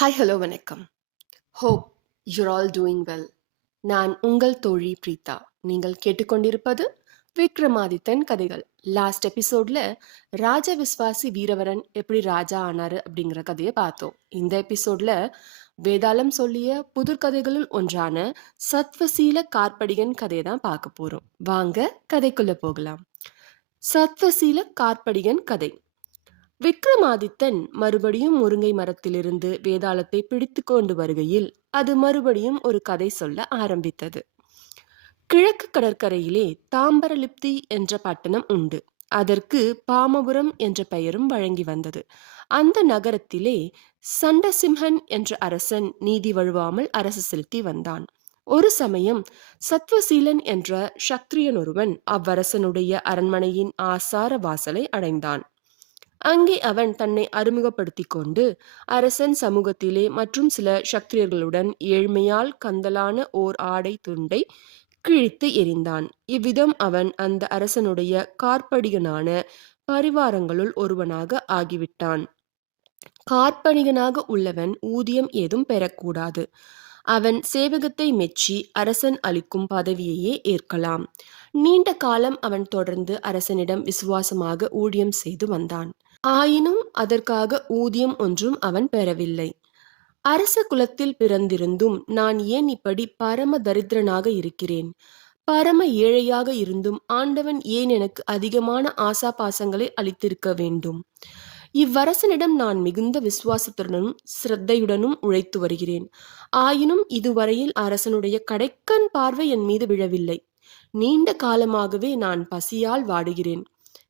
Hi hello வணக்கம். Hope you're all doing well நான் உங்கள் தோழி பிரீதா நீங்கள் கேட்டுக்கொண்டிருப்பது விக்ரமாதித்தன் கதைகள். லாஸ்ட் எபிசோடில் ராஜ விஸ்வாசி வீரவரன் எப்படி ராஜா ஆனாரு அப்படிங்கிற கதையை பார்த்தோம். இந்த எபிசோடில் வேதாளம் சொல்லிய புதுர்கதைகளுள் ஒன்றான சத்வசீல கார்படிகன் கதையை தான் பார்க்க போகிறோம் வாங்க கதைக்குள்ளே போகலாம். சத்வசீல கார்படிகன் கதை. விக்ரமாதித்தன் மறுபடியும் முருங்கை மரத்திலிருந்து வேதாளத்தை பிடித்து கொண்டு வருகையில் அது மறுபடியும் ஒரு கதை சொல்ல ஆரம்பித்தது. கிழக்கு கடற்கரையிலே தாம்பரலிப்தி என்ற பட்டணம் உண்டு. அதற்கு பாமபுரம் என்ற பெயரும் வழங்கி வந்தது. அந்த நகரத்திலே சண்டசிம்ஹன் என்ற அரசன் நீதி வழுவாமல் அரசு செலுத்தி வந்தான். ஒரு சமயம் சத்வசீலன் என்ற சக்திரியன் ஒருவன் அவ்வரசனுடைய அரண்மனையின் ஆசார வாசலை அடைந்தான். அங்கே அவன் தன்னை அறிமுகப்படுத்தி கொண்டு அரசன் சமூகத்திலே மற்றும் சில சக்தியர்களுடன் ஏழ்மையால் கந்தலான ஓர் ஆடை துண்டை கிழித்து எறிந்தான். இவ்விதம் அவன் அந்த அரசனுடைய கார்படிகனான பரிவாரங்களுள் ஒருவனாக ஆகிவிட்டான். கார்பணிகனாக உள்ளவன் ஊதியம் ஏதும் பெறக்கூடாது. அவன் சேவகத்தை மெச்சி அரசன் அளிக்கும் பதவியையே ஏற்கலாம். நீண்ட காலம் அவன் தொடர்ந்து அரசனிடம் விசுவாசமாக ஊழியம் செய்து வந்தான். ஆயினும் அதற்காக ஊதியம் ஒன்றும் அவன் பெறவில்லை. அரச குலத்தில் பிறந்திருந்தும் நான் ஏன் இப்படி பரம தரித்திரனாக இருக்கிறேன்? பரம ஏழையாக இருந்தும் ஆண்டவன் ஏன் எனக்கு அதிகமான ஆசா பாசங்களை அளித்திருக்க வேண்டும்? இவ்வரசனிடம் நான் மிகுந்த விசுவாசத்துடனும் சிரத்தையுடனும் உழைத்து வருகிறேன். ஆயினும் இதுவரையில் அரசனுடைய கடைக்கண் பார்வை என் மீது விழவில்லை. நீண்ட காலமாகவே நான் பசியால் வாடுகிறேன்.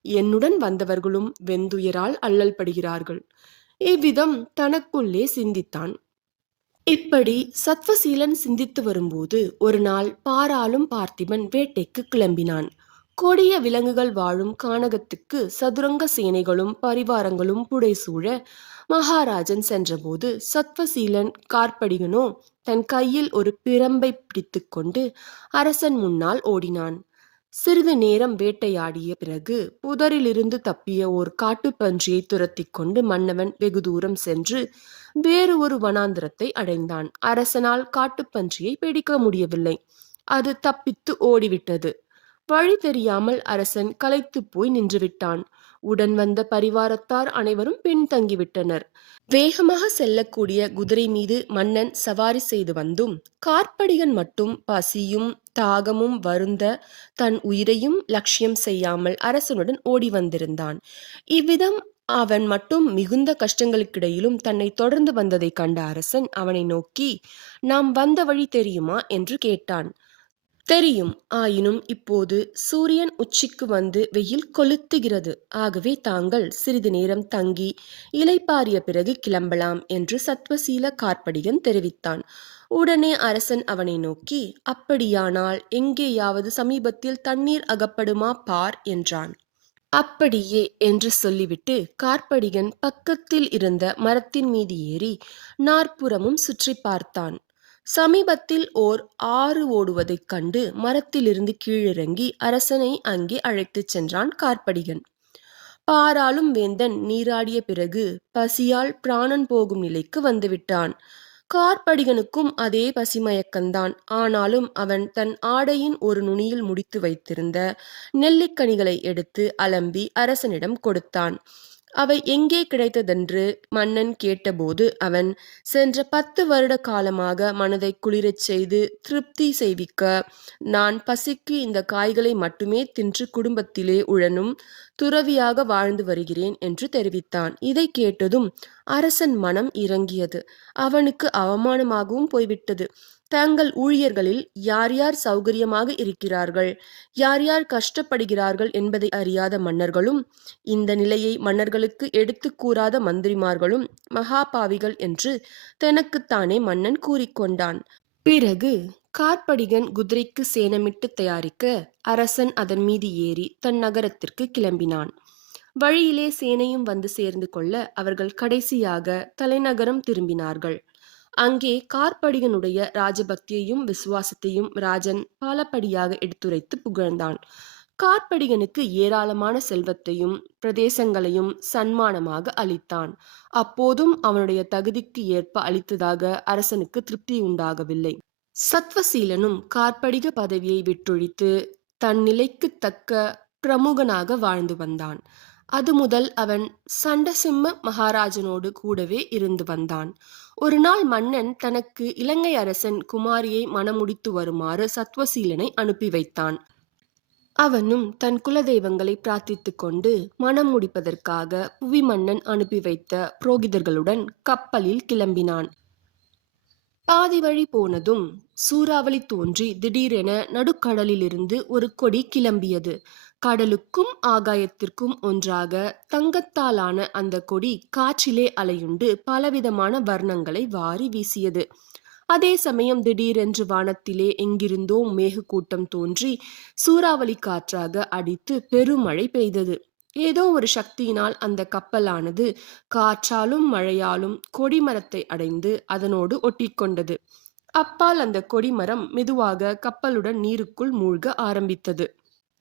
என்னுடன் வந்தவர்களும் வெந்துயரால் அல்லல் படுகிறார்கள் இவ்விதம் தனக்குள்ளே சிந்தித்தான். இப்படி சத்வசீலன் சிந்தித்து வரும்போது ஒரு நாள் பாராளும் பார்த்திபன் வேட்டைக்கு கிளம்பினான். கொடிய விலங்குகள் வாழும் கானகத்துக்கு சதுரங்க சேனைகளும் பரிவாரங்களும் புடைசூழ மகாராஜன் சென்றபோது சத்வசீலன் கார்படிகனோ தன் கையில் ஒரு பிரம்பை பிடித்துக்கொண்டு அரசன் முன்னால் ஓடினான். சிறிது நேரம் வேட்டையாடிய பிறகு புதரிலிருந்து தப்பிய ஓர் காட்டுப்பன்றியை துரத்தி கொண்டு மன்னவன் வெகு தூரம் சென்று வேறு ஒரு வனாந்திரத்தை அடைந்தான். அரசனால் காட்டுப்பன்றியை பிடிக்க முடியவில்லை. அது தப்பித்து ஓடிவிட்டது. வழி தெரியாமல் அரசன் களைத்து போய் நின்றுவிட்டான். உடன் வந்த பரிவாரத்தார் அனைவரும் பின்தங்கிவிட்டனர். வேகமாக செல்லக்கூடிய குதிரை மீது மன்னன் சவாரி செய்து வந்தும் கார்படிகன் மட்டும் பசியும் தாகமும் வருந்த தன் உயிரையும் லட்சியம் செய்யாமல் அரசனுடன் ஓடி வந்திருந்தான். இவ்விதம் அவன் மட்டும் மிகுந்த கஷ்டங்களுக்கிடையிலும் தன்னை தொடர்ந்து வந்ததை கண்ட அரசன் அவனை நோக்கி நாம் வந்த வழி தெரியுமா? என்று கேட்டான். தெரியும். ஆயினும் இப்போது சூரியன் உச்சிக்கு வந்து வெயில் கொளுத்துகிறது. ஆகவே தாங்கள் சிறிது நேரம் தங்கி இலைப்பாரிய பிறகு கிளம்பலாம் என்று சத்வசீல கார்படிகன் தெரிவித்தான். உடனே அரசன் அவனை நோக்கி அப்படியானால் எங்கேயாவது சமீபத்தில் தண்ணீர் அகப்படுமா பார் என்றான். அப்படியே என்று சொல்லிவிட்டு கார்படிகன் பக்கத்தில் இருந்த மரத்தின் மீது ஏறி நாற்புறமும் சுற்றி பார்த்தான். சமீபத்தில் ஓர் ஆறு ஓடுவதைக் கண்டு மரத்திலிருந்து கீழிறங்கி அரசனை அங்கே அழைத்துச் சென்றான் கார்படிகன் பாராளும் வேந்தன் நீராடிய பிறகு பசியால் பிராணன் போகும் நிலைக்கு வந்துவிட்டான். கார்படிகனுக்கும் அதே பசிமயக்கந்தான். ஆனாலும் அவன் தன் ஆடையின் ஒரு நுனியில் முடித்து வைத்திருந்த நெல்லிக்கனிகளை எடுத்து அலம்பி அரசனிடம் கொடுத்தான். அவை எங்கே கிடைத்ததென்று மன்னன் கேட்டபோது அவன் சென்ற பத்து வருட காலமாக மனதை குளிரச் செய்து திருப்தி செய்விக்க நான் பசிக்கு இந்த காய்களை மட்டுமே தின்று குடும்பத்திலே உழனும் துறவியாக வாழ்ந்து வருகிறேன் என்று தெரிவித்தான். இதை கேட்டதும் அரசன் மனம் இறங்கியது. அவனுக்கு அவமானமாகவும் போய்விட்டது. தங்கள் ஊழியர்களில் யார் யார் சௌகரியமாக இருக்கிறார்கள் யார் யார் கஷ்டப்படுகிறார்கள் என்பதை அறியாத மன்னர்களும் இந்த நிலையை மன்னர்களுக்கு எடுத்து கூறாத மந்திரிமார்களும் மகாபாவிகள் என்று தனக்குத்தானே மன்னன் கூறிக்கொண்டான் பிறகு கார்படிகன் குதிரைக்கு சேனமிட்டு தயாரிக்க அரசன் அதன் மீது ஏறி தன் நகரத்திற்கு கிளம்பினான். வழியிலே சேனையும் வந்து சேர்ந்து கொள்ள அவர்கள் கடைசியாக தலைநகரம் திரும்பினார்கள். அங்கே கார்படிகனுடைய ராஜபக்தியையும் விசுவாசத்தையும் ராஜன் பலபடியாக எடுத்துரைத்து புகழ்ந்தான். கார்படிகனுக்கு ஏராளமான செல்வத்தையும் பிரதேசங்களையும் சன்மானமாக அளித்தான். அப்போதும் அவனுடைய தகுதிக்கு ஏற்ப அளித்ததாக அரசனுக்கு திருப்தி உண்டாகவில்லை. சத்வசீலனும் கார்படிக பதவியை விட்டொழித்து தன் நிலைக்கு தக்க பிரமுகனாக வாழ்ந்து வந்தான். அது முதல் அவன் சண்டசிம்ம மகாராஜனோடு கூடவே இருந்து வந்தான். ஒரு நாள் மன்னன் தனக்கு இலங்கை அரசன் குமாரியை மணமுடித்து வருமாறு சத்வசீலனை அனுப்பி வைத்தான். அவனும் தன் குலதெய்வங்களை பிரார்த்தித்து கொண்டு மனம் முடிப்பதற்காக புவி மன்னன் அனுப்பி வைத்த புரோகிதர்களுடன் கப்பலில் கிளம்பினான். பாதி வழி போனதும் சூறாவளி தோன்றி திடீரென நடுக்கடலிலிருந்து ஒரு கொடி கிளம்பியது. கடலுக்கும் ஆகாயத்திற்கும் ஒன்றாக தங்கத்தாலான அந்த கொடி காற்றிலே அலையுண்டு பலவிதமான வர்ணங்களை வாரி வீசியது. அதே சமயம் திடீரென்று வானத்திலே எங்கிருந்தோ மேகக்கூட்டம் தோன்றி சூறாவளி காற்றாக அடித்து பெருமழை பெய்தது. ஏதோ ஒரு சக்தியினால் அந்த கப்பலானது காற்றாலும் மழையாலும் கொடிமரத்தை அடைந்து அதனோடு ஒட்டிக்கொண்டது. அப்பால் அந்த கொடிமரம் மெதுவாக கப்பலுடன் நீருக்குள் மூழ்க ஆரம்பித்தது.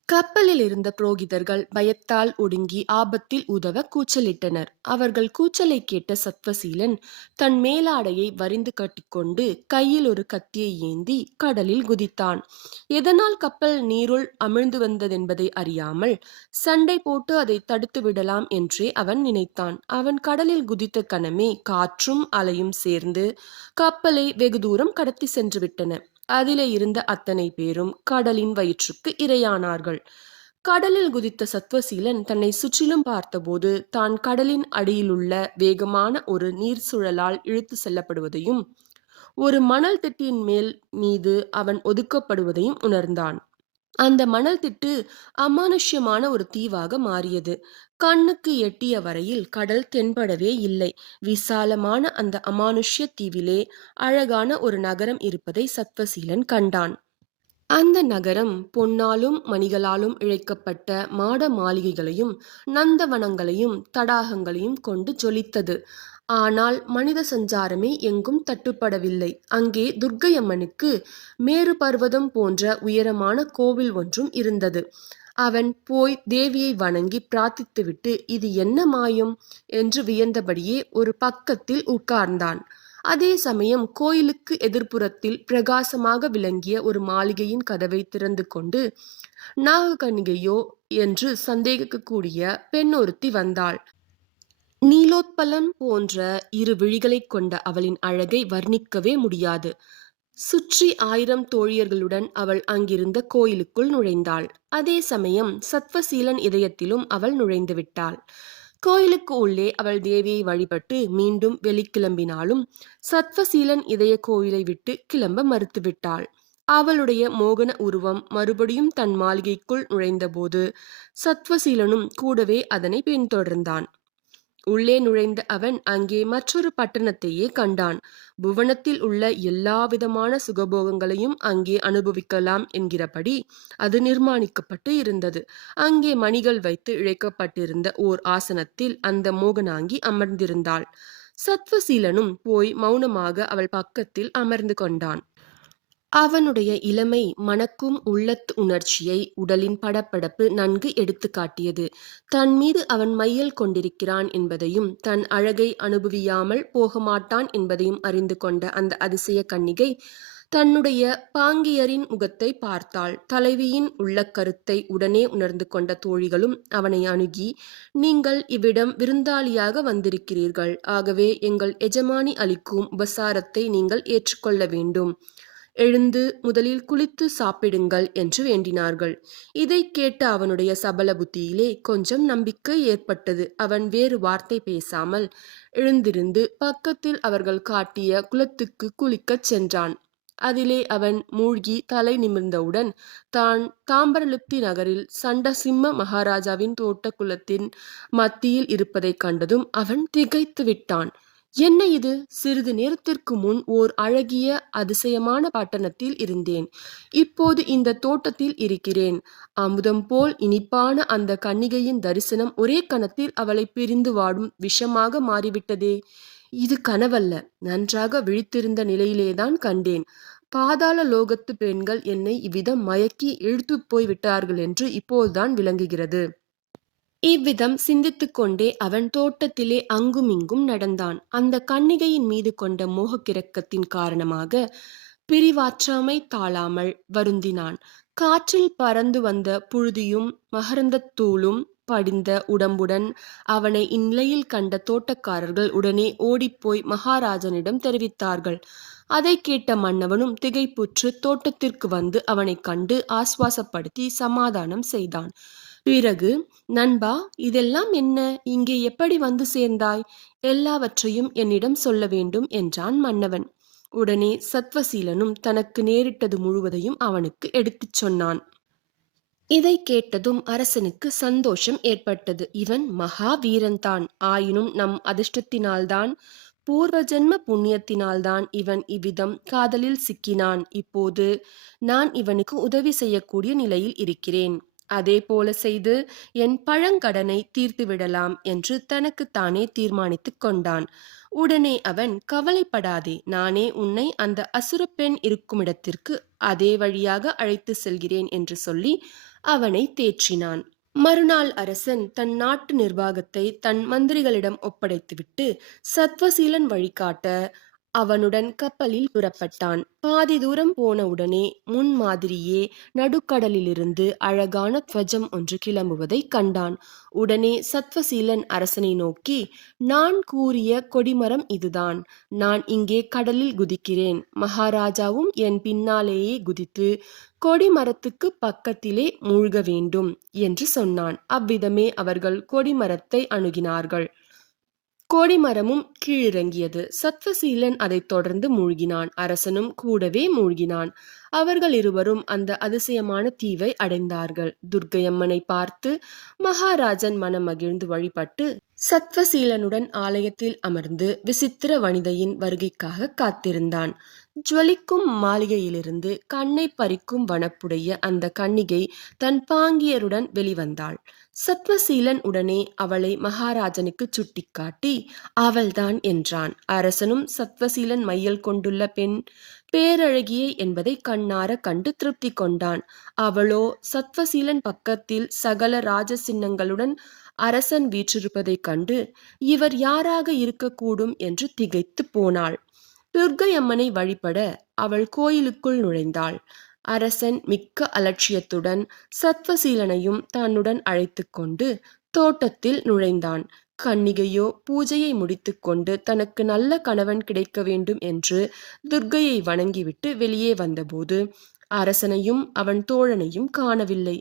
கப்பலில் இருந்த புரோகிதர்கள் பயத்தால் ஒடுங்கி ஆபத்தில் உதவ கூச்சலிட்டனர். அவர்கள் கூச்சலை கேட்ட சத்வசீலன் தன் மேலாடையை வரிந்து கட்டிக்கொண்டு கையில் ஒரு கத்தியை ஏந்தி கடலில் குதித்தான். எதனால் கப்பல் நீருள் அமிழ்ந்து வந்ததென்பதை அறியாமல் சண்டை போட்டு அதை தடுத்து விடலாம் என்றே அவன் நினைத்தான். அவன் கடலில் குதித்த கணமே காற்றும் அலையும் சேர்ந்து கப்பலை வெகு தூரம் கடத்தி சென்று விட்டன. அதிலே இருந்த அத்தனை பேரும் கடலின் வயிற்றுக்கு இரையானார்கள். கடலில் குதித்த சத்வசீலன் தன்னை சுற்றிலும் பார்த்தபோது தான் கடலின் அடியிலுள்ள வேகமான ஒரு நீர் சுழலால் இழுத்து செல்லப்படுவதையும் ஒரு மணல் திட்டியின் மேல் மீது அவன் ஒதுக்கப்படுவதையும் உணர்ந்தான். அந்த மணல் திட்டு அமானுஷ்யமான ஒரு தீவாக மாறியது. கண்ணுக்கு எட்டிய வரையில் கடல் தென்படவே இல்லை. விசாலமான அந்த அமானுஷ்ய தீவிலே அழகான ஒரு நகரம் இருப்பதை சத்வசீலன் கண்டான். அந்த நகரம் பொன்னாலும் மணிகளாலும் இழைக்கப்பட்ட மாட மாளிகைகளையும் நந்தவனங்களையும் தடாகங்களையும் கொண்டு ஜொலித்தது. ஆனால் மனித சஞ்சாரமே எங்கும் தட்டுப்படவில்லை. அங்கே துர்க்கையம்மனுக்கு மேரு பர்வதம் போன்ற உயரமான கோவில் ஒன்றும் இருந்தது. அவன் போய் தேவியை வணங்கி பிரார்த்தித்துவிட்டு இது என்ன மாயம் என்று வியந்தபடியே ஒரு பக்கத்தில் உட்கார்ந்தான். அதே சமயம் கோயிலுக்கு எதிர்ப்புறத்தில் பிரகாசமாக விளங்கிய ஒரு மாளிகையின் கதவை திறந்து கொண்டு நாகக்கணிகையோ என்று சந்தேகிக்கக்கூடிய பெண் ஒருத்தி வந்தாள். நீலோத்பலம் போன்ற இரு விழிகளைக் கொண்ட அவளின் அழகை வர்ணிக்கவே முடியாது. சுற்றி ஆயிரம் தோழியர்களுடன் அவள் அங்கிருந்த கோயிலுக்குள் நுழைந்தாள். அதே சமயம் சத்வசீலன் இதயத்திலும் அவள் நுழைந்து விட்டாள். கோயிலுக்கு உள்ளே அவள் தேவியை வழிபட்டு மீண்டும் வெளிக்கிளம்பினாலும் சத்வசீலன் இதய கோயிலை விட்டு கிளம்ப மறுத்துவிட்டாள். அவளுடைய மோகன உருவம் மறுபடியும் தன் மாளிகைக்குள் நுழைந்தபோது சத்வசீலனும் கூடவே அதனை பின்தொடர்ந்தான். உள்ளே நுழைந்த அவன் அங்கே மற்றொரு பட்டணத்தையே கண்டான். புவனத்தில் உள்ள எல்லா விதமான சுகபோகங்களையும் அங்கே அனுபவிக்கலாம் என்கிறபடி அது நிர்மாணிக்கப்பட்டு இருந்தது. அங்கே மணிகள் வைத்து இழைக்கப்பட்டிருந்த ஓர் ஆசனத்தில் அந்த மோகனாங்கி அமர்ந்திருந்தாள். சத்வசீலனும் போய் மௌனமாக அவள் பக்கத்தில் அமர்ந்து கொண்டான். அவனுடைய இளமை மணக்கும் உள்ளத்து உணர்ச்சியை உடலின் படப்படப்பு நன்கு எடுத்து காட்டியது. தன் மீது அவன் மையல் கொண்டிருக்கிறான் என்பதையும் தன் அழகை அனுபவியாமல் போகமாட்டான் என்பதையும் அறிந்து கொண்ட அந்த அதிசய கன்னிகை தன்னுடைய பாங்கியரின் முகத்தை பார்த்தாள். தலைவியின் உள்ள கருத்தை உடனே உணர்ந்து கொண்ட தோழிகளும் அவனை அணுகி நீங்கள் இவ்விடம் விருந்தாளியாக வந்திருக்கிறீர்கள். ஆகவே எங்கள் எஜமானி அளிக்கும் உபசாரத்தை நீங்கள் ஏற்றுக்கொள்ள வேண்டும். எழுந்து முதலில் குளித்து சாப்பிடுங்கள் என்று வேண்டினார்கள். இதை கேட்ட அவனுடைய சபல புத்தியிலே கொஞ்சம் நம்பிக்கை ஏற்பட்டது. அவன் வேறு வார்த்தை பேசாமல் எழுந்திருந்து பக்கத்தில் அவர்கள் காட்டிய குளத்துக்கு குளிக்கச் சென்றான். அதிலே அவன் மூழ்கி தலை நிமிர்ந்தவுடன் தான் தாம்பரலிப்தி நகரில் சண்டசிம்ம மகாராஜாவின் தோட்ட குலத்தின் மத்தியில் இருப்பதைக் கண்டதும் அவன் திகைத்து விட்டான் என்ன இது? சிறிது நேரத்திற்கு முன் ஓர் அழகிய அதிசயமான பட்டணத்தில் இருந்தேன். இப்போது இந்த தோட்டத்தில் இருக்கிறேன். அமுதம் போல் இனிப்பான அந்த கன்னிகையின் தரிசனம் ஒரே கணத்தில் அவளை பிரிந்து வாடும் விஷமாக மாறிவிட்டதே. இது கனவல்ல. நன்றாக விழித்திருந்த நிலையிலேதான் கண்டேன். பாதாள லோகத்து பெண்கள் என்னை இவ்விதம் மயக்கி இழுத்து போய் விட்டார்கள் என்று இப்போதுதான் விளங்குகிறது. இவ்விதம் சிந்தித்துக் கொண்டே அவன் தோட்டத்திலே அங்குமிங்கும் நடந்தான். அந்த கன்னிகையின் மீது கொண்ட மோகக்கிறக்கத்தின் காரணமாக பிரிவாற்றாமை தாழாமல் வருந்தினான். காற்றில் பறந்து வந்த புழுதியும் மகரந்தத் தூளும் படிந்த உடம்புடன் அவனை இந்நிலையில் கண்ட தோட்டக்காரர்கள் உடனே ஓடிப்போய் மகாராஜனிடம் தெரிவித்தார்கள். அதை கேட்ட மன்னவனும் திகைப்புற்று தோட்டத்திற்கு வந்து அவனை கண்டு ஆஸ்வாசப்படுத்தி சமாதானம் செய்தான். பிறகு, நண்பா, இதெல்லாம் என்ன? இங்கே எப்படி வந்து சேர்ந்தாய்? எல்லாவற்றையும் என்னிடம் சொல்ல வேண்டும் என்றான் மன்னவன். உடனே சத்வசீலனும் தனக்கு நேரிட்டது முழுவதையும் அவனுக்கு எடுத்துச் சொன்னான். இதை கேட்டதும் அரசனுக்கு சந்தோஷம் ஏற்பட்டது. இவன் மகா வீரன்தான். ஆயினும் நம் அதிர்ஷ்டத்தினால்தான், பூர்வ ஜென்ம புண்ணியத்தினால்தான் இவன் இவ்விதம் காதலில் சிக்கினான். இப்போது நான் இவனுக்கு உதவி செய்யக்கூடிய நிலையில் இருக்கிறேன். அதே போல செய்து என் பழங்கடனை தீர்த்துவிடலாம் என்று தனக்குத்தானே தீர்மானித்துக் கொண்டான். உடனே அவன், கவலைப்படாதே, நானே உன்னை அந்த அசுரப்பெண் இருக்குமிடத்திற்கு அதே வழியாக அழைத்து செல்கிறேன் என்று சொல்லி அவனை தேற்றினான். மறுநாள் அரசன் தன் நாட்டு நிர்வாகத்தை தன் மந்திரிகளிடம் ஒப்படைத்துவிட்டு சத்வசீலன் வழிகாட்ட அவனுடன் கப்பலில் புறப்பட்டான். பாதி தூரம் போனவுடனே முன்மாதிரியே நடுக்கடலிலிருந்து அழகான துவஜம் ஒன்று கிளம்புவதைக் கண்டான். உடனே சத்வசீலன் அரசனை நோக்கி, நான் கூறிய கொடிமரம் இதுதான். நான் இங்கே கடலில் குதிக்கிறேன். மகாராஜாவும் என் பின்னாலேயே குதித்து கொடிமரத்துக்குப் பக்கத்திலே மூழ்க வேண்டும் என்று சொன்னான். அவ்விதமே அவர்கள் கொடிமரத்தை அணுகினார்கள். கோடிமரமும் கீழிறங்கியது. சத்வசீலன் அதைத் தொடர்ந்து மூழ்கினான். அரசனும் கூடவே மூழ்கினான். அவர்கள் இருவரும் அந்த அதிசயமான தீவை அடைந்தார்கள். துர்க்கையம்மனைப் பார்த்து மகாராஜன் மனம் மகிழ்ந்து வழிபட்டு சத்வசீலனுடன் ஆலயத்தில் அமர்ந்து விசித்திர வனிதையின் வருகைக்காக காத்திருந்தான். ஜுவலிக்கும் மாளிகையிலிருந்து கண்ணைப் பறிக்கும் வனப்புடைய அந்த கன்னிகை தன் பாங்கியருடன் வெளிவந்தாள். சத்வசீலன் உடனே அவளை மகாராஜனுக்குச் சுட்டிக்காட்டி, அவள்தான் என்றான். அரசனும் சத்வசீலன் மையல் கொண்டுள்ள பெண் பேரழகியே என்பதை கண்ணார கண்டு திருப்தி கொண்டான். அவளோ சத்வசீலன் பக்கத்தில் சகல ராஜ சின்னங்களுடன் அரசன் வீற்றிருப்பதைக் கண்டு, இவர் யாராக இருக்கக்கூடும் என்று திகைத்துப் போனாள். துர்க்கையம்மனை வழிபட அவள் கோயிலுக்குள் நுழைந்தாள். அரசன் மிக்க அலட்சியத்துடன் சத்வசீலனையும் தன்னுடன் அழைத்து கொண்டு தோட்டத்தில் நுழைந்தான். கன்னிகையோ பூஜையை முடித்துக்கொண்டு தனக்கு நல்ல கணவன் கிடைக்க வேண்டும் என்று துர்கையை வணங்கிவிட்டு வெளியே வந்தபோது, அரசனையும் அவன் தோழனையும் காணவில்லை.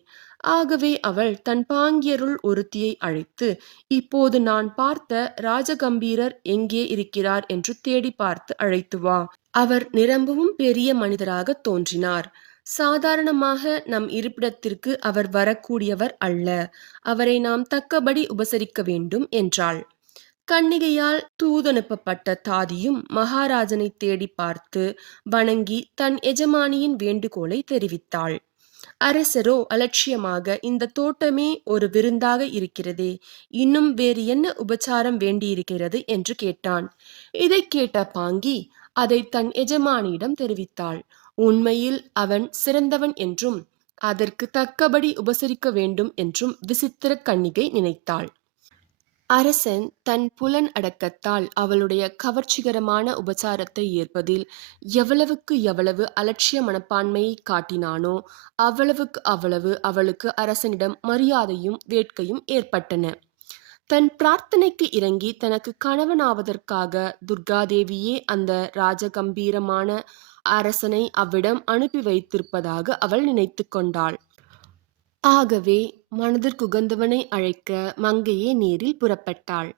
ஆகவே அவள் தன் பாங்கியருள் ஒருத்தியை அழைத்து, இப்போது நான் பார்த்த ராஜகம்பீரர் எங்கே இருக்கிறார் என்று தேடி பார்த்து அழைத்து வா. அவர் நிரம்பவும் பெரிய மனிதராகத் தோன்றினார். சாதாரணமாக நம் இருப்பிடத்திற்கு அவர் வரக்கூடியவர் அல்ல. அவரை நாம் தக்கபடி உபசரிக்க வேண்டும் என்றாள். கண்ணிகையால் தூதனுப்பப்பட்ட தாதியும் மகாராஜனை தேடிப் பார்த்து வணங்கி தன் எஜமானியின் வேண்டுகோளை தெரிவித்தாள். அரசரோ அலட்சியமாக இந்த தோட்டமே ஒரு விருந்தாக இருக்கிறதே, இன்னும் வேறு என்ன உபசாரம் வேண்டியிருக்கிறது என்று கேட்டான். இதைக் கேட்ட பாங்கி அதை தன் எஜமானியிடம் தெரிவித்தாள். உண்மையில் அவன் சிறந்தவன் என்றும் அதற்கு தக்கபடி உபசரிக்க வேண்டும் என்றும் விசித்திர கன்னிகை நினைத்தாள். அரசன் தன் புலன் அடக்கத்தால் அவளுடைய கவர்ச்சிகரமான உபசாரத்தை ஏற்பதில் எவ்வளவுக்கு எவ்வளவு அலட்சிய மனப்பான்மையை காட்டினானோ அவ்வளவுக்கு அவ்வளவு அவளுக்கு அரசனிடம் மரியாதையும் வேட்கையும் ஏற்பட்டன. தன் பிரார்த்தனைக்கு இறங்கி தனக்கு கணவனாவதற்காக துர்காதேவியே அந்த ராஜகம்பீரமான அரசனை அவ்விடம் அனுப்பி வைத்திருப்பதாக அவள் நினைத்து கொண்டாள். ஆகவே மனதிற்குகந்தவனை அழைக்க மங்கையே நேரில் புறப்பட்டாள்.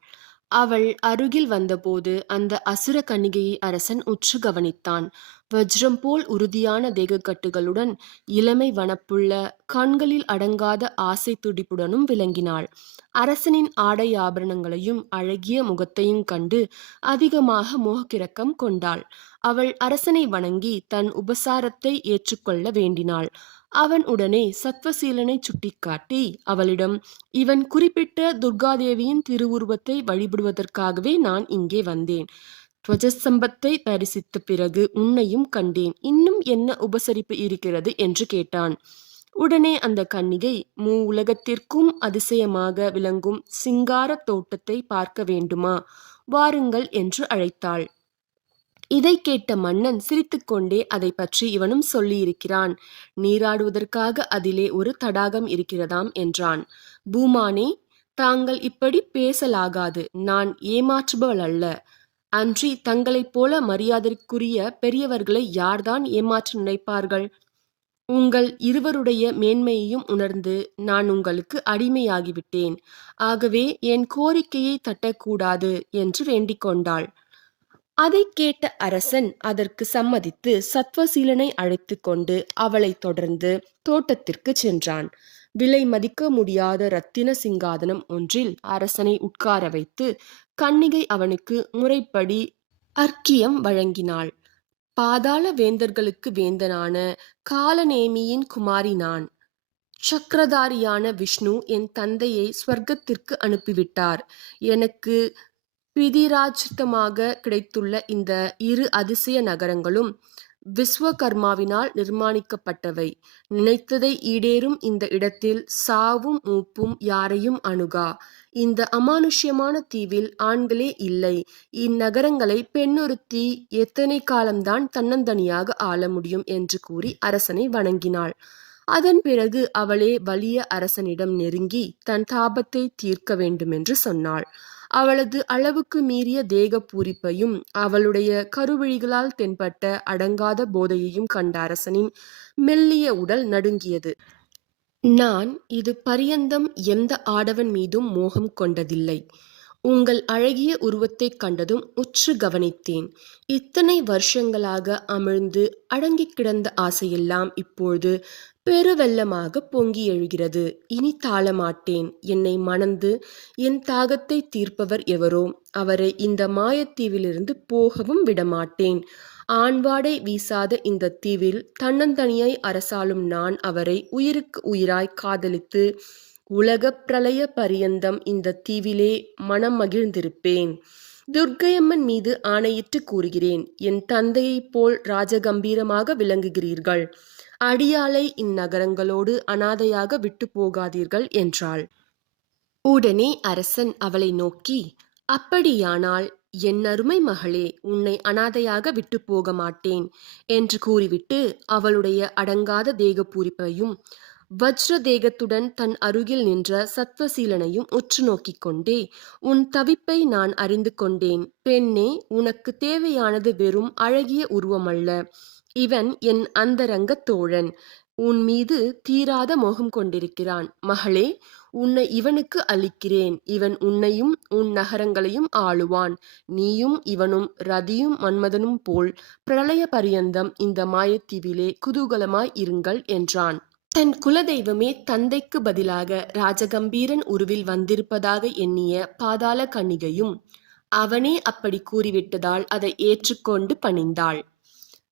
அவள் அருகில் வந்தபோது அந்த அசுர கணிகையை அரசன் உற்று கவனித்தான். வஜ்ரம் போல் உறுதியான தேகக்கட்டுகளுடன் இளமை வனப்புள்ள கண்களில் அடங்காத ஆசை துடிப்புடனும் விளங்கினாள். அரசனின் ஆடை ஆபரணங்களையும் அழகிய முகத்தையும் கண்டு அதிகமாக மோகக்கிறக்கம் கொண்டாள். அவள் அரசனை வணங்கி தன் உபசாரத்தை ஏற்றுக்கொள்ள வேண்டினாள். அவன் உடனே சத்வசீலனை சுட்டிக்காட்டி அவளிடம், இவன் குறிப்பிட்ட துர்காதேவியின் திருவுருவத்தை வழிபடுவதற்காகவே நான் இங்கே வந்தேன். துவஜஸ்தம்பத்தை தரிசித்த பிறகு உன்னையும் கண்டேன். இன்னும் என்ன உபசரிப்பு இருக்கிறது? என்று கேட்டான். உடனே அந்த கன்னிகை மூ உலகத்திற்கும் அதிசயமாக விளங்கும் சிங்கார தோட்டத்தை பார்க்க வேண்டுமா? வாருங்கள் என்று அழைத்தாள். இதை கேட்ட மன்னன் சிரித்துக்கொண்டே அதை பற்றி இவனும் சொல்லியிருக்கிறான். நீராடுவதற்காக அதிலே ஒரு தடாகம் இருக்கிறதாம் என்றான். பூமானே தாங்கள் இப்படி பேசலாகாது. நான் ஏமாற்றுபவள் அல்ல. அன்றி தங்களைப் போல மரியாதைக்குரிய பெரியவர்களை யார்தான் ஏமாற்ற நினைப்பார்கள்? உங்கள் இருவருடைய மேன்மையையும் உணர்ந்து நான் உங்களுக்கு அடிமையாகிவிட்டேன். ஆகவே என் கோரிக்கையை தட்டக்கூடாது என்று வேண்டிக் கொண்டாள். அதை கேட்ட அரசன் அதற்கு சம்மதித்து சத்வசீலனை அழைத்து கொண்டு அவளை தொடர்ந்து தோட்டத்திற்கு சென்றான். விலை மதிக்க முடியாத ரத்தின சிங்காதனம் ஒன்றில் அரசனை உட்கார வைத்து கன்னிகை அவனுக்கு முறைப்படி அர்க்கியம் வழங்கினாள். பாதாள வேந்தர்களுக்கு வேந்தனான காலநேமியின் குமாரி நான் சக்கரதாரியான விஷ்ணு என் தந்தையை ஸ்வர்க்கத்திற்கு அனுப்பிவிட்டார். எனக்கு பிதிராஜித்தமாக கிடைத்துள்ள இந்த இரு அதிசய நகரங்களும் விஸ்வகர்மாவினால் நிர்மாணிக்கப்பட்டவை. நினைத்ததை ஈடேறும் இந்த இடத்தில் சாவும் மூப்பும் யாரையும் அணுகா. இந்த அமானுஷ்யமான தீவில் ஆண்களே இல்லை. இந்நகரங்களை பெண்ணொருத்தி எத்தனை காலம்தான் தன்னந்தனியாக ஆள முடியும் என்று கூறி அரசனை வணங்கினாள். அதன் பிறகு அவளே வலிய அரசனிடம் நெருங்கி தன் தாபத்தை தீர்க்க வேண்டுமென்று சொன்னாள். அவளது அளவுக்கு மீறிய தேக பூரிப்பையும் அவளுடைய கருவழிகளால் தென்பட்ட அடங்காத போதையையும் கண்ட அரசனின் மெல்லிய உடல் நடுங்கியது. நான் இது பரியந்தம் எந்த ஆடவன் மீதும் மோகம் கொண்டதில்லை. உங்கள் அழகிய உருவத்தைக் கண்டதும் உற்று கவனித்தேன். இத்தனை வருஷங்களாக அமிழ்ந்து அடங்கிக் கிடந்த ஆசையெல்லாம் இப்பொழுது பெருவெள்ளமாக பொங்கி எழுகிறது. இனி தாழமாட்டேன் என்னை மணந்து என் தாகத்தை தீர்ப்பவர் எவரோ? அவரை இந்த மாயத்தீவிலிருந்து போகவும் விடமாட்டேன். ஆண்வாடை வீசாத இந்த தீவில் தன்னந்தனியாய் அரசாளும் நான் அவரை உயிருக்கு உயிராய் காதலித்து உலகப் பிரளய பரியந்தம் இந்த தீவிலே மனம் மகிழ்ந்திருப்பேன். துர்க்கையம்மன் மீது ஆணையிட்டு கூறுகிறேன் என் தந்தையைப் போல் ராஜகம்பீரமாக விளங்குகிறீர்கள். அடியாலை இந்நகரங்களோடு அனாதையாக விட்டு போகாதீர்கள் என்றாள். உடனே அரசன் அவளை நோக்கி அப்படியானால் என் அருமை மகளே உன்னை அனாதையாக விட்டு போக மாட்டேன் என்று கூறிவிட்டு அவளுடைய அடங்காத தேக பூரிப்பையும் வஜ்ர தேகத்துடன் தன் அருகில் நின்ற சத்வசீலனையும் உற்று நோக்கிக் கொண்டே உன் தவிப்பை நான் அறிந்து கொண்டேன். பெண்ணே உனக்கு தேவையானது வெறும் அழகிய உருவமல்ல. இவன் என் அந்தரங்க தோழன். உன் மீது தீராத மோகம் கொண்டிருக்கிறான். மகளே உன்னை இவனுக்கு அளிக்கிறேன். இவன் உன்னையும் உன் நகரங்களையும் ஆளுவான். நீயும் இவனும் ரதியும் மன்மதனும் போல் பிரளய பரியந்தம் இந்த மாயத்தீவிலே குதூகலமாய் இருங்கள் என்றான். தன் குலதெய்வமே தந்தைக்கு பதிலாக ராஜகம்பீரன் உருவில் வந்திருப்பதாக எண்ணிய பாதாள கன்னிகையும் அவனே அப்படி கூறிவிட்டதால் அதை ஏற்றுக்கொண்டு பணிந்தாள்.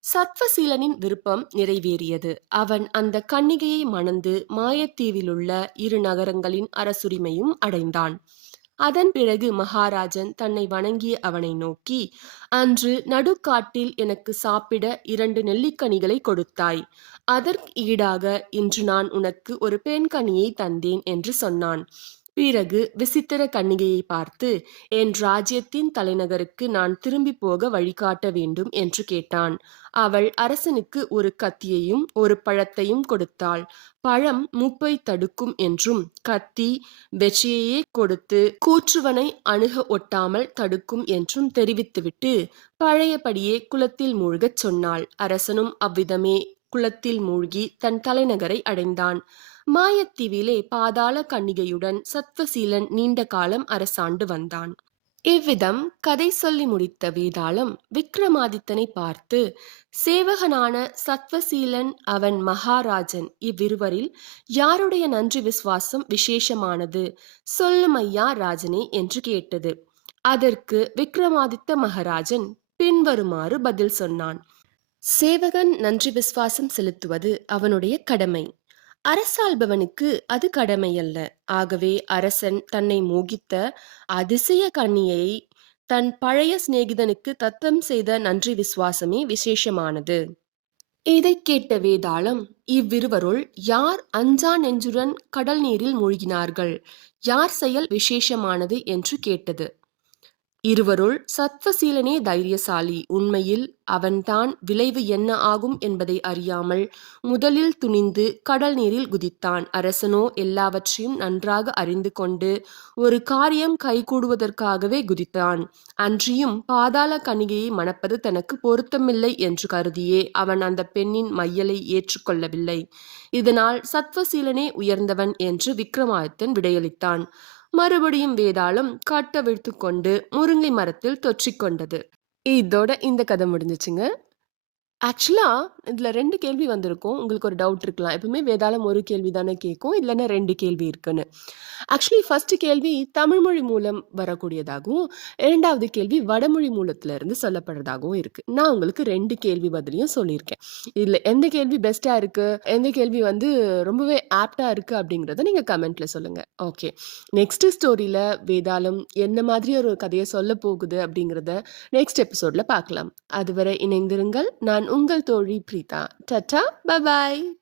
சத்வசீலனின் விருப்பம் நிறைவேறியது. அவன் அந்த கன்னிகையை மணந்து மாயத்தீவிலுள்ள இரு நகரங்களின் அரசுரிமையும் அடைந்தான். அதன் பிறகு மகாராஜன் தன்னை வணங்கிய அவனை நோக்கி அன்று நடுக்காட்டில் எனக்கு சாப்பிட இரண்டு நெல்லிக்கனிகளை கொடுத்தாய். அதற்கு ஈடாக இன்று நான் உனக்கு ஒரு பெண் கனியை தந்தேன் என்று சொன்னான். பிறகு விசித்திர கன்னிகையை பார்த்து என் ராஜ்யத்தின் தலைநகருக்கு நான் திரும்பி போக வழிகாட்ட வேண்டும் என்று கேட்டான். அவள் அரசனுக்கு ஒரு கத்தியையும் ஒரு பழத்தையும் கொடுத்தாள். பழம் மூப்பை தடுக்கும் என்றும் கத்தி வெற்றியையே கொடுத்து கூற்றுவனை அணுக ஒட்டாமல் தடுக்கும் என்றும் தெரிவித்துவிட்டு பழையபடியே குளத்தில் மூழ்கச் சொன்னாள். அரசனும் அவ்விதமே குளத்தில் மூழ்கி தன் தலைநகரை அடைந்தான். மாயத்தீவிலே பாதாள கன்னிகையுடன் சத்வசீலன் நீண்ட காலம் அரசாண்டு வந்தான். இவ்விதம் கதை சொல்லி முடித்த வேதாளம் விக்ரமாதித்தனை பார்த்து சேவகனான சத்வசீலன் அவன் மகாராஜன் இவ்விருவரில் யாருடைய நன்றி விசுவாசம் விசேஷமானது? சொல்லும் ஐயா ராஜனே? என்று கேட்டது. அதற்கு விக்ரமாதித்த மகாராஜன் பின்வருமாறு பதில் சொன்னான். சேவகன் நன்றி விசுவாசம் செலுத்துவது அவனுடைய கடமை. அரசாள்பவனுக்கு அது கடமையல்ல. ஆகவே அரசன் தன்னை மோகித்த அதிசய கன்னியை தன் பழைய சிநேகிதனுக்கு தத்தம் செய்த நன்றி விசுவாசமே விசேஷமானது. இதைக் கேட்ட வேதாளம் இவ்விருவருள் யார் அஞ்சா நெஞ்சுடன் கடல் நீரில் மூழ்கினார்கள்? யார் செயல் விசேஷமானது என்று கேட்டது. இருவருள் சத்வசீலனே தைரியசாலி. உண்மையில் அவன்தான் விளைவு என்ன ஆகும் என்பதை அறியாமல் முதலில் துணிந்து கடல் நீரில் குதித்தான். அரசனோ எல்லாவற்றையும் நன்றாக அறிந்து கொண்டு ஒரு காரியம் கைகூடுவதற்காகவே குதித்தான். அன்றியும் பாதாள கணிகையை மணப்பது தனக்கு பொருத்தமில்லை என்று கருதியே அவன் அந்த பெண்ணின் மையலை ஏற்றுக்கொள்ளவில்லை. இதனால் சத்வசீலனே உயர்ந்தவன் என்று விக்ரமாதித்தன் விடையளித்தான். மறுபடியும் வேதாளம் கட்டவிழ்த்து கொண்டு முருங்கை மரத்தில் தொற்றிக்கொண்டது. இதோட இந்த கதை முடிஞ்சிச்சுங்க. ஆக்சுவலா இதுல 2 கேள்வி வந்திருக்கும். உங்களுக்கு ஒரு டவுட் இருக்கலாம். எப்பவுமே வேதாளம் ஒரு கேள்வி தானே கேட்கும். இல்லன்னா 2 கேள்வி இருக்குன்னு. ஆக்சுவலி ஃபர்ஸ்ட் கேள்வி தமிழ் மொழி மூலம் வரக்கூடியதாகவும், 2வது கேள்வி வடமொழி மூலத்திலிருந்து சொல்லப்படுறதாகவும் இருக்கு. நான் உங்களுக்கு 2 கேள்வி பதிலையும் சொல்லியிருக்கேன். இதுல எந்த கேள்வி பெஸ்ட்டா இருக்கு, எந்த கேள்வி வந்து ரொம்பவே ஆப்ட்டா இருக்கு அப்படிங்கிறத நீங்க கமெண்ட்ல சொல்லுங்க. ஓகே. நெக்ஸ்ட் ஸ்டோரியில வேதாளம் என்ன மாதிரி ஒரு கதைய சொல்லப் போகுது அப்படிங்கிறத நெக்ஸ்ட் எபிசோட்ல பார்க்கலாம். அதுவரை இணைந்திருங்கள். நான் உங்கள் தோழி பிரீதா. டட்டா பபாய் பாய்.